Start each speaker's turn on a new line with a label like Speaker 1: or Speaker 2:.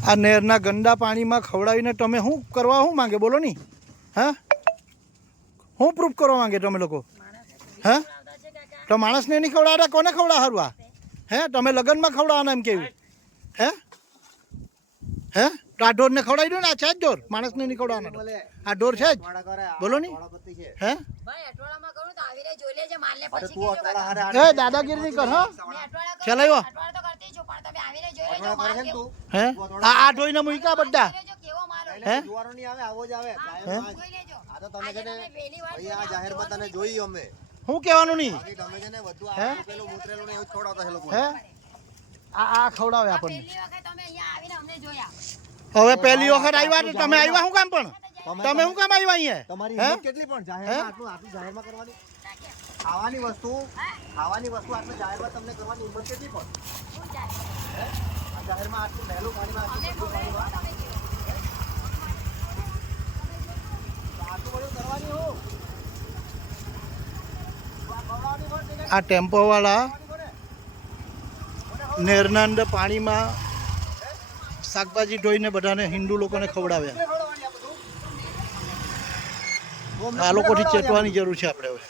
Speaker 1: આ નહેરના ગંદા પાણીમાં ખવડાવીને તમે શું કરવા શું માંગે? બોલો ની. હા? શું પ્રૂફ કરવા માંગે તમે લોકો? હે? તો માણસને નહીં ખવડાવતા કોને ખવડા હારવા હે? તમે લગ્નમાં ખવડાવવાના એમ કેવું? હે? હે? તો આ ઢોરને ખવડાવી દો ને આ છે જ ઢોર. માણસને નહીં ખવડાવવાનો આ ઢોર છે જ. બોલો ની. હે? હે દાદાગીરી કર હા. ચલાવ્યો. હે? આ આ મૂક્યા બધા. હે? જુવારો આવે આવો જ આવે. હા. આ તો તમે કે આ જાહેરમાં તને જોઈ અમે. શું કહેવાનું નહીં. તમે છે ને બધું આ મૂકેલું મૂતરેલું ને એવું ખવડાવતા છે લોકો હે? આ આ ખવડાવે આપણને. પહેલી વખત તમે અહીંયા આવીને અમને જોયા. હવે પહેલી વખત આવ્યા તો તમે આવ્યા શું કામ પણ? તમે શું કામ આવ્યા અહીંયા? તમારી હે? હિંમત કેટલી પણ? જાહેરમાં આટલું આટલું જાહેરમાં કરવાની. ખાવાની વસ્તુ ખાવાની વસ્તુ આટલું જાહેરમાં તમને કરવાની હિંમત કેટલી પણ? જાહેરમાં આટલું પાણીમાં આટલું બધું કરવાની હો? આ ટેમ્પોવાળા નેરનાંદ અંદર પાણીમાં શાકભાજી ધોઈને બધાને હિન્દુ લોકોને ખવડાવ્યા. આ આ લોકોથી ચેતવાની જરૂર છે આપણે હવે.